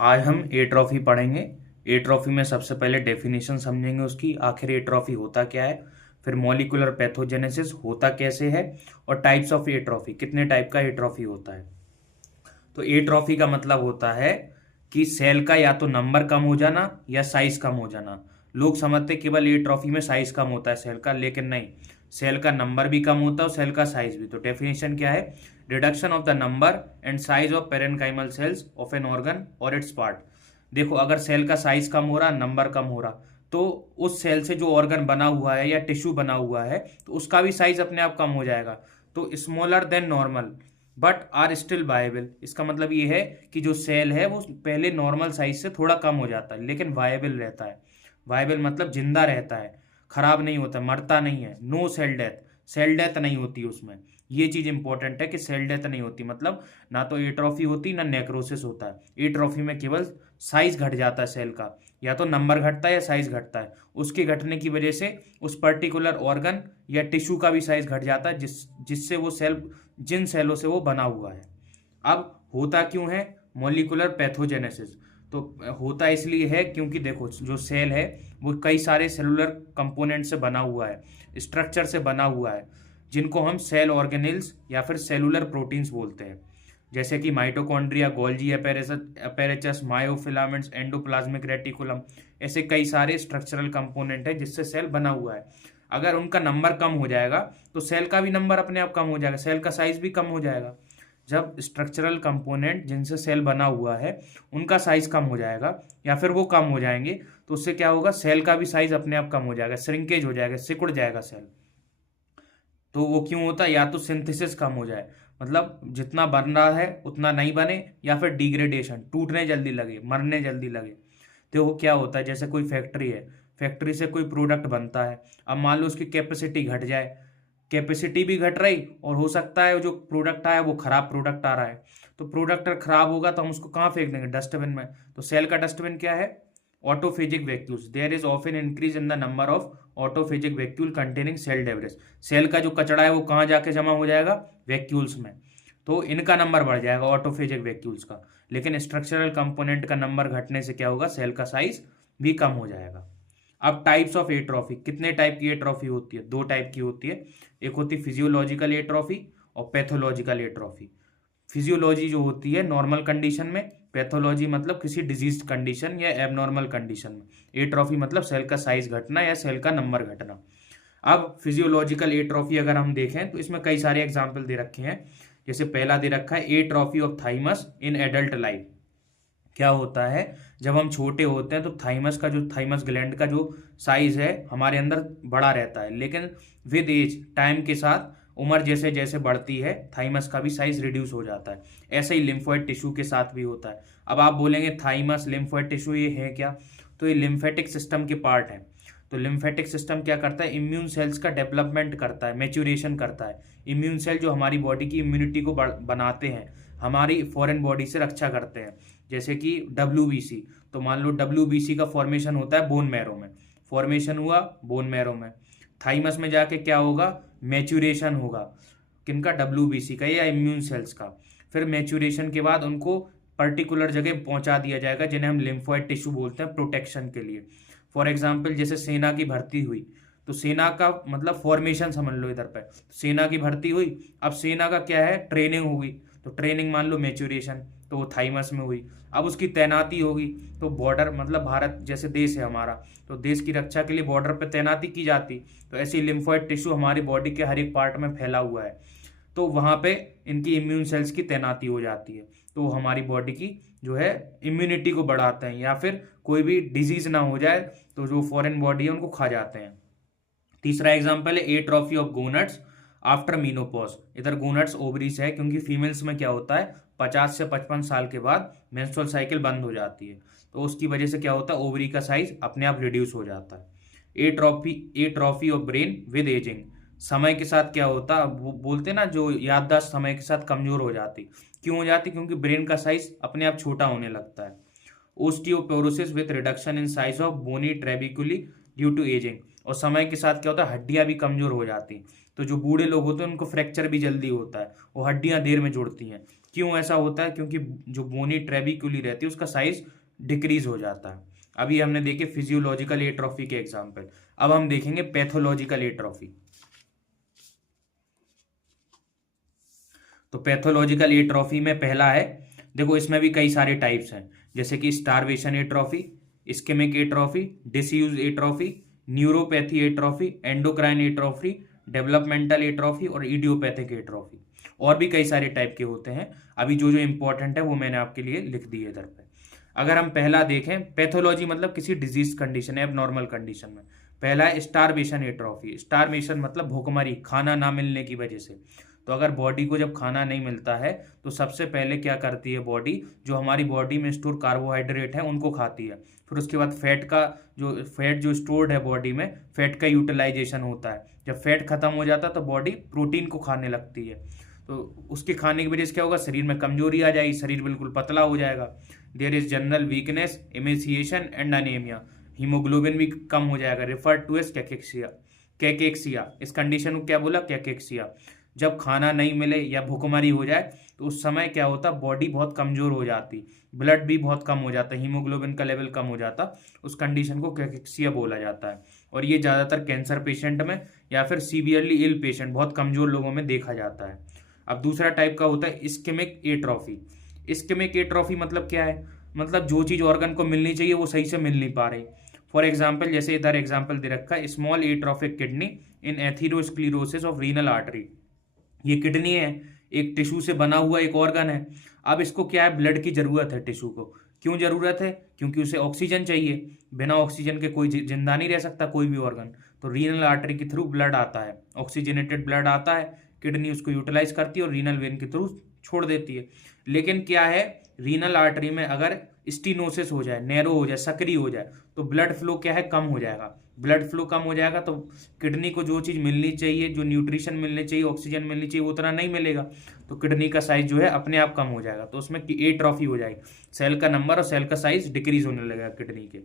आज हम एट्रॉफी पढ़ेंगे। एट्रॉफी में सबसे पहले डेफिनेशन समझेंगे उसकी, आखिर एट्रॉफी होता क्या है, फिर मॉलिक्यूलर पैथोजेनेसिस होता कैसे है, और टाइप्स ऑफ एट्रॉफी, कितने टाइप का एट्रॉफी होता है। तो एट्रॉफी का मतलब होता है कि सेल का या तो नंबर कम हो जाना या साइज कम हो जाना। लोग समझते केवल एट्रॉफी में साइज कम होता है सेल का, लेकिन नहीं, सेल का नंबर भी कम होता है और सेल का साइज भी। तो डेफिनेशन क्या है? Reduction of the number and size of parenchymal cells of an organ और इट्स पार्ट। देखो, अगर सेल का साइज कम हो रहा, नंबर कम हो रहा, तो उस सेल से जो ऑर्गन बना हुआ है या टिश्यू बना हुआ है, तो उसका भी साइज अपने आप कम हो जाएगा। तो smaller than normal but are still viable. इसका मतलब ये है कि जो सेल है वो पहले नॉर्मल साइज से थोड़ा कम हो जाता है, लेकिन वायबल रहता है। वायबल मतलब जिंदा रहता है, खराब नहीं होता, मरता नहीं है। No cell death, cell death नहीं होती उसमें। ये चीज इंपॉर्टेंट है कि सेल डेथ नहीं होती, मतलब ना तो एट्रोफी होती ना नेक्रोसिस होता है। एट्रोफी में केवल साइज घट जाता है सेल का, या तो नंबर घटता है या साइज घटता है। उसके घटने की वजह से उस पर्टिकुलर ऑर्गन या टिश्यू का भी साइज घट जाता है, जिससे वो सेल, जिन सेलों से वो बना हुआ है। अब होता क्यों है मॉलिक्यूलर पैथोजेनेसिस? तो होता इसलिए है क्योंकि देखो, जो सेल है वो कई सारे सेलुलर कंपोनेंट से बना हुआ है, स्ट्रक्चर से बना हुआ है, जिनको हम सेल ऑर्गेनेल्स या फिर सेलुलर प्रोटीन्स बोलते हैं। जैसे कि mitochondria, Golgi apparatus, myofilaments, endoplasmic reticulum, ऐसे कई सारे स्ट्रक्चरल कंपोनेंट है जिससे सेल बना हुआ है। अगर उनका नंबर कम हो जाएगा तो सेल का भी नंबर अपने आप कम हो जाएगा, सेल का साइज भी कम हो जाएगा। जब स्ट्रक्चरल कंपोनेंट जिनसे सेल बना हुआ है उनका साइज कम हो जाएगा या फिर वो कम हो जाएंगे, तो उससे क्या होगा, सेल का भी साइज अपने आप कम हो जाएगा, श्रिंकेज हो जाएगा, सिकुड़ जाएगा सेल। तो वो क्यों होता है? या तो सिंथेसिस कम हो जाए, मतलब जितना बन रहा है उतना नहीं बने, या फिर डिग्रेडेशन, टूटने जल्दी लगे, मरने जल्दी लगे। तो वो क्या होता है, जैसे कोई फैक्ट्री है, फैक्ट्री से कोई प्रोडक्ट बनता है, अब मान लो उसकी कैपेसिटी घट जाए, कैपेसिटी भी घट रही और हो सकता है जो प्रोडक्ट आया वो खराब प्रोडक्ट आ रहा है। तो प्रोडक्ट अगर खराब होगा तो हम उसको कहाँ फेंक देंगे? डस्टबिन में। तो सेल का डस्टबिन क्या है? Autophagic vacuoles. There is often increase in the number of autophagic vacuole containing cell debris. Cell का जो कचरा है वो कहाँ जाके जमा हो जाएगा? वैक्यूल्स में। तो इनका नंबर बढ़ जाएगा, ऑटोफेजिक वैक्यूल्स का। लेकिन स्ट्रक्चरल कंपोनेंट का नंबर घटने से क्या होगा? सेल का साइज भी कम हो जाएगा। अब टाइप्स ऑफ एट्रॉफी, कितने टाइप की एट्रॉफी होती है? दो टाइप की होती है। एक होती है फिजियोलॉजिकल एट्रॉफी और पैथोलॉजिकल एट्रॉफी। फिजियोलॉजी जो होती है नॉर्मल कंडीशन में, पैथोलॉजी मतलब किसी डिजीज कंडीशन या एबनॉर्मल कंडीशन में। एट्रॉफी मतलब सेल का साइज घटना या सेल का नंबर घटना। अब फिजियोलॉजिकल एट्रॉफी अगर हम देखें तो इसमें कई सारे एग्जाम्पल दे रखे हैं। जैसे पहला दे रखा है atrophy of thymus in adult life. क्या होता है, जब हम छोटे होते हैं तो थाइमस का, जो थाइमस ग्लैंड का जो साइज है हमारे अंदर बड़ा रहता है, लेकिन विद एज, टाइम के साथ, उम्र जैसे जैसे बढ़ती है, थाइमस का भी साइज रिड्यूस हो जाता है। ऐसे ही लिम्फोइड टिश्यू के साथ भी होता है। अब आप बोलेंगे थाइमस, लिम्फोइड टिश्यू ये है क्या? तो ये लिम्फेटिक सिस्टम के पार्ट है। तो लिम्फेटिक सिस्टम क्या करता है? इम्यून सेल्स का डेवलपमेंट करता है, मैच्योरेशन करता है। इम्यून सेल जो हमारी बॉडी की इम्यूनिटी को बनाते हैं, हमारी फॉरेन बॉडी से रक्षा करते हैं। जैसे कि WBC, तो मान लो WBC का फॉर्मेशन होता है बोन मैरो में, फॉर्मेशन हुआ बोन मैरो में। थाइमस में जाके क्या होगा? मैच्योरेशन होगा। किनका? WBC का या इम्यून सेल्स का। फिर मैच्योरेशन के बाद उनको पर्टिकुलर जगह पहुंचा दिया जाएगा, जिन्हें हम लिम्फोइड टिश्यू बोलते हैं, प्रोटेक्शन के लिए। फॉर एग्जाम्पल, जैसे सेना की भर्ती हुई, तो सेना का मतलब फॉर्मेशन समझ लो इधर पे। सेना की भर्ती हुई, अब सेना का क्या है? ट्रेनिंग होगी। तो ट्रेनिंग मान लो मैच्योरेशन, तो वो थाइमस में हुई। अब उसकी तैनाती होगी, तो बॉर्डर, मतलब भारत जैसे देश है हमारा, तो देश की रक्षा के लिए बॉर्डर पर तैनाती की जाती। तो ऐसी लिम्फोइड टिश्यू हमारी बॉडी के हर एक पार्ट में फैला हुआ है, तो वहाँ पे इनकी इम्यून सेल्स की तैनाती हो जाती है। तो हमारी बॉडी की जो है इम्यूनिटी को बढ़ाते हैं, या फिर कोई भी डिजीज ना हो जाए तो जो फॉरेन बॉडी है उनको खा जाते हैं। तीसरा एग्जाम्पल है एट्रॉफी ऑफ गोनट्स आफ्टर मीनोपॉज। इधर गोनट्स ओवरीज है, क्योंकि फीमेल्स में क्या होता है, 50 से 55 साल के बाद मेंस्ट्रुअल साइकिल बंद हो जाती है, तो उसकी वजह से क्या होता है, ओवरी का साइज अपने आप रिड्यूस हो जाता है। Atrophy of brain with ageing. समय के साथ क्या होता है, वो बोलते हैं ना, जो याददाश्त समय के साथ कमजोर हो जाती। क्यों हो जाती? क्योंकि ब्रेन का साइज अपने आप छोटा होने लगता है। Osteoporosis with reduction in size of bony trabeculae due to ageing. और समय के साथ क्या होता है, हड्डियां भी कमजोर हो जाती हैं। तो जो बूढ़े लोग होते हैं उनको फ्रैक्चर भी जल्दी होता है, वो हड्डियां देर में जुड़ती हैं। क्यों ऐसा होता है? क्योंकि जो बोनी ट्रेबिक्यूली रहती है उसका साइज डिक्रीज हो जाता है। अभी हमने देखे फिजियोलॉजिकल एट्रोफी के एग्जाम्पल, अब हम देखेंगे पैथोलॉजिकल एट्रोफी। तो पैथोलॉजिकल एट्रोफी में पहला है, देखो इसमें भी कई सारे टाइप्स हैं, जैसे कि starvation atrophy, ischaemic atrophy, disuse atrophy, neuropathy atrophy, endocrine atrophy, developmental atrophy और इडियोपैथिक एट्रोफी। और भी कई सारे टाइप के होते हैं, अभी जो जो इंपॉर्टेंट है वो मैंने आपके लिए लिख दिए इधर पे। अगर हम पहला देखें, पैथोलॉजी मतलब किसी डिजीज कंडीशन है, एबनॉर्मल कंडीशन में। पहला है स्टारवेशन एट्रोफी। स्टारवेशन मतलब भूखमरी, खाना ना मिलने की वजह से। तो अगर बॉडी को जब खाना नहीं मिलता है तो सबसे पहले क्या करती है बॉडी, जो हमारी बॉडी में स्टोर कार्बोहाइड्रेट है उनको खाती है। फिर उसके बाद फैट जो स्टोर्ड है बॉडी में, फैट का यूटिलाइजेशन होता है। जब फैट खत्म हो जाता है तो बॉडी प्रोटीन को खाने लगती है। तो उसके खाने की वजह से क्या होगा, शरीर में कमजोरी आ जाएगी, शरीर बिल्कुल पतला हो जाएगा। There is general weakness, emaciation and anaemia. Haemoglobin भी कम हो जाएगा, refer to as cachexia. Cachexia, इस कंडीशन को क्या बोला, कैकेक्सिया। जब खाना नहीं मिले या भूखमरी हो जाए तो उस समय क्या होता, बॉडी बहुत कमजोर हो जाती, ब्लड भी बहुत कम हो जाता, हीमोग्लोबिन का लेवल कम हो जाता। उस कंडीशन को कैकेक्सिया बोला जाता है। और ये ज़्यादातर कैंसर पेशेंट में या फिर सीवियरली इल पेशेंट, बहुत कमजोर लोगों में देखा जाता है। अब दूसरा टाइप का होता है इस्केमिक एट्रोफी। इस्केमिक एट्रोफी मतलब क्या है, मतलब जो चीज़ ऑर्गन को मिलनी चाहिए वो सही से मिल नहीं पा रही। फॉर एग्जाम्पल, जैसे इधर एग्जाम्पल दे रखा है, small atrophic kidney in atherosclerosis of renal artery. ये किडनी है, एक टिश्यू से बना हुआ एक ऑर्गन है। अब इसको क्या है, ब्लड की जरूरत है टिश्यू को। क्यों जरूरत है, क्योंकि उसे ऑक्सीजन चाहिए, बिना ऑक्सीजन के कोई जिंदा नहीं रह सकता कोई भी ऑर्गन। तो रीनल आर्टरी के थ्रू ब्लड आता है, ऑक्सीजनेटेड ब्लड आता है, किडनी उसको यूटिलाइज करती है और रीनल वेन के थ्रू छोड़ देती है। लेकिन क्या है, रीनल आर्टरी में अगर स्टीनोसिस हो जाए, नैरो हो जाए, सक्रिय हो जाए, तो ब्लड फ्लो क्या है, कम हो जाएगा। ब्लड फ्लो कम हो जाएगा तो किडनी को जो चीज़ मिलनी चाहिए, जो न्यूट्रिशन मिलनी चाहिए, ऑक्सीजन मिलनी चाहिए, वो उतना नहीं मिलेगा। तो किडनी का साइज जो है अपने आप कम हो जाएगा, तो उसमें एट्रोफी हो जाएगी, सेल का नंबर और सेल का साइज डिक्रीज होने लगेगा किडनी के।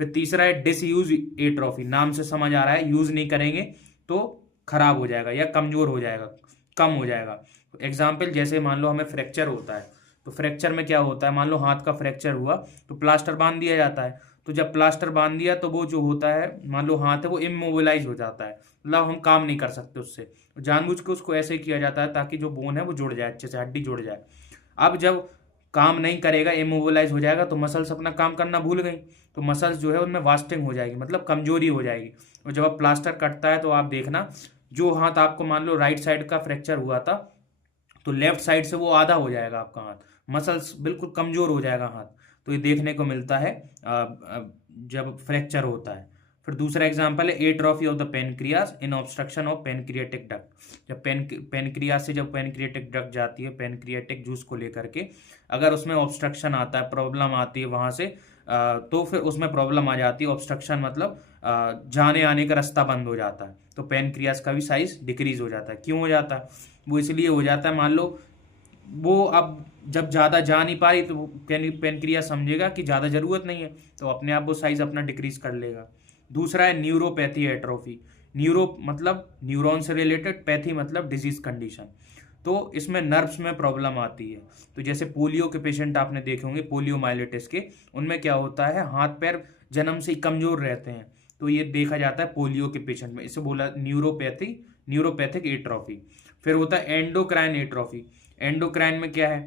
फिर तीसरा है डिसयूज एट्रोफी। नाम से समझ आ रहा है, यूज नहीं करेंगे तो खराब हो जाएगा या कमजोर हो जाएगा, कम हो जाएगा। एग्जाम्पल, जैसे मान लो हमें फ्रैक्चर होता है, तो फ्रैक्चर में क्या होता है, मान लो हाथ का फ्रैक्चर हुआ तो प्लास्टर बांध दिया जाता है। तो जब प्लास्टर बांध दिया तो वो जो होता है, मान लो हाथ है वो इमोबिलाइज हो जाता है, मतलब हम काम नहीं कर सकते उससे। जानबूझ के उसको ऐसे किया जाता है ताकि जो बोन है वो जुड़ जाए, अच्छे से हड्डी जुड़ जाए। अब जब काम नहीं करेगा, इमोबिलाइज हो जाएगा, तो मसल्स अपना काम करना भूल गई, तो मसल्स जो है उनमें वास्टिंग हो जाएगी, मतलब कमजोरी हो जाएगी। और जब आप प्लास्टर कटता है तो आप देखना, जो हाथ आपको मान लो राइट साइड का फ्रैक्चर हुआ था, तो लेफ्ट साइड से वो आधा हो जाएगा आपका हाथ, मसल्स बिल्कुल कमजोर हो जाएगा हाथ। तो ये देखने को मिलता है जब फ्रैक्चर होता है। फिर दूसरा एग्जांपल है atrophy of the pancreas in obstruction of pancreatic duct. जब पेनक्रियास से जब पेनक्रियाटिक डक्ट जाती है पेनक्रियाटिक जूस को लेकर के, अगर उसमें ऑब्स्ट्रक्शन आता है, प्रॉब्लम आती है वहां से, तो फिर उसमें प्रॉब्लम आ जाती है। ऑब्स्ट्रक्शन मतलब जाने आने का रास्ता बंद हो जाता है, तो पेनक्रियास का भी साइज डिक्रीज हो जाता है। क्यों हो जाता है, वो इसलिए हो जाता है, मान लो वो अब जब ज़्यादा जा नहीं पा रही तो पेनक्रियास समझेगा कि ज़्यादा ज़रूरत नहीं है, तो अपने आप वो साइज़ अपना डिक्रीज कर लेगा। दूसरा है न्यूरोपैथी एट्रोफी। न्यूरो मतलब न्यूरॉन से रिलेटेड, पैथी मतलब डिजीज कंडीशन। तो इसमें नर्व्स में प्रॉब्लम आती है। तो जैसे पोलियो के पेशेंट आपने देखे होंगे, पोलियो माइलेटिस के, उनमें क्या होता है, हाथ पैर जन्म से ही कमजोर रहते हैं। तो ये देखा जाता है पोलियो के पेशेंट में, इसे बोला न्यूरोपैथिक एट्रोफी। फिर होता है एंडोक्राइन एट्रोफी। एंडोक्राइन में क्या है,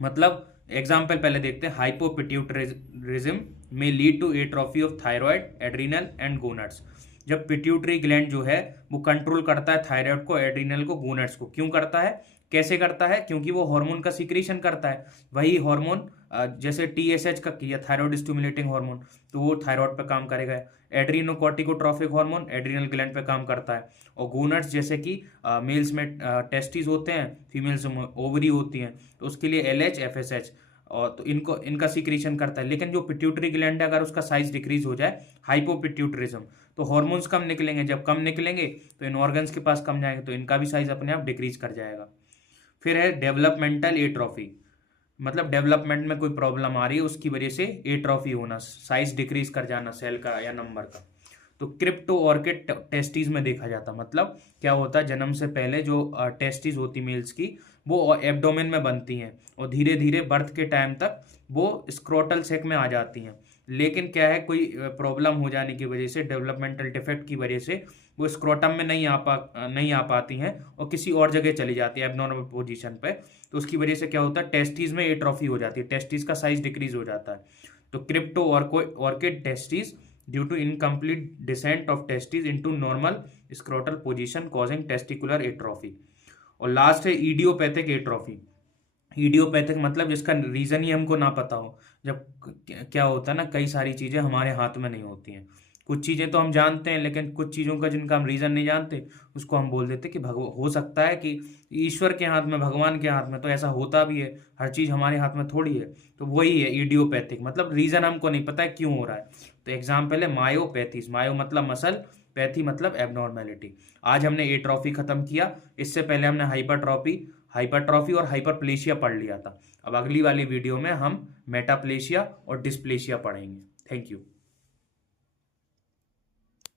मतलब एग्जाम्पल पहले देखते हैं, हाइपोपिट्यूटरिज्म में lead to atrophy of thyroid, adrenal and gonads. जब पिट्यूटरी ग्लैंड जो है वो कंट्रोल करता है थायराइड को, एड्रिनल को, गोनड्स को। क्यों करता है, कैसे करता है, क्योंकि वो हार्मोन का सिक्रीशन करता है। वही हार्मोन जैसे TSH का किया, थायराइड स्टिमुलेटिंग हार्मोन, तो वो थायराइड पे काम करेगा। एड्रीनोकॉर्टिकोट्रोफिक हार्मोन एड्रिनल ग्लैंड पे काम करता है। और गोनड्स जैसे कि मेल्स में टेस्टिस होते हैं, फीमेल्स में ओवरी होती हैं, तो उसके लिए LH FSH, और तो इनका सिक्रीशन करता है। लेकिन जो पिट्यूटरी ग्लैंड है, अगर उसका साइज डिक्रीज हो जाए, हाइपोपिट्यूटरिज्म, तो हार्मोन्स कम निकलेंगे। जब कम निकलेंगे तो इन ऑर्गन्स के पास कम जाएंगे, तो इनका भी साइज अपने आप डिक्रीज कर जाएगा। फिर है डेवलपमेंटल एट्रोफी, मतलब डेवलपमेंट में कोई प्रॉब्लम आ रही है, उसकी वजह से एट्रोफी होना, साइज डिक्रीज कर जाना सेल का या नंबर का। तो क्रिप्टो ऑर्किड टेस्टिस में देखा जाता, मतलब क्या होता है, जन्म से पहले जो टेस्टिस होती मेल्स की वो एब्डोमेन में बनती हैं और धीरे धीरे बर्थ के टाइम तक वो स्क्रोटल सेक में आ जाती हैं। लेकिन क्या है, कोई प्रॉब्लम हो जाने की वजह से, डेवलपमेंटल डिफेक्ट की वजह से वो स्क्रोटम में नहीं आ पाती हैं और किसी और जगह चली जाती है एबनॉर्मल पोजीशन पे। तो उसकी वजह से क्या होता है, टेस्टिस में एट्रोफी हो जाती है, टेस्टिस का साइज डिक्रीज हो जाता है। तो cryptorchid testis due to incomplete descent of testis into normal scrotal position causing testicular atrophy. और लास्ट है इडियोपैथिक एट्रोफी। इडियोपैथिक मतलब जिसका रीजन ही हमको ना पता हो। जब क्या होता है ना, कई सारी चीजें हमारे हाथ में नहीं होती हैं। कुछ चीजें तो हम जानते हैं, लेकिन कुछ चीजों का जिनका हम रीजन नहीं जानते उसको हम बोल देते कि हो सकता है कि ईश्वर के हाथ में, भगवान के हाथ में, तो ऐसा होता भी है। हर चीज हमारे हाथ में थोड़ी है। तो वही है इडियोपैथिक, मतलब रीजन हमको नहीं पता है क्यों हो रहा है। तो एग्जाम्पल है मायोपैथीज। मायो मतलब मसल, पैथी मतलब एबनॉर्मेलिटी। आज हमने एट्रोफी खत्म किया, इससे पहले हमने हाइपरट्रॉफी और हाइपरप्लेशिया पढ़ लिया था। अब अगली वाली वीडियो में हम मेटाप्लेशिया और डिस्प्लेशिया पढ़ेंगे। Thank you.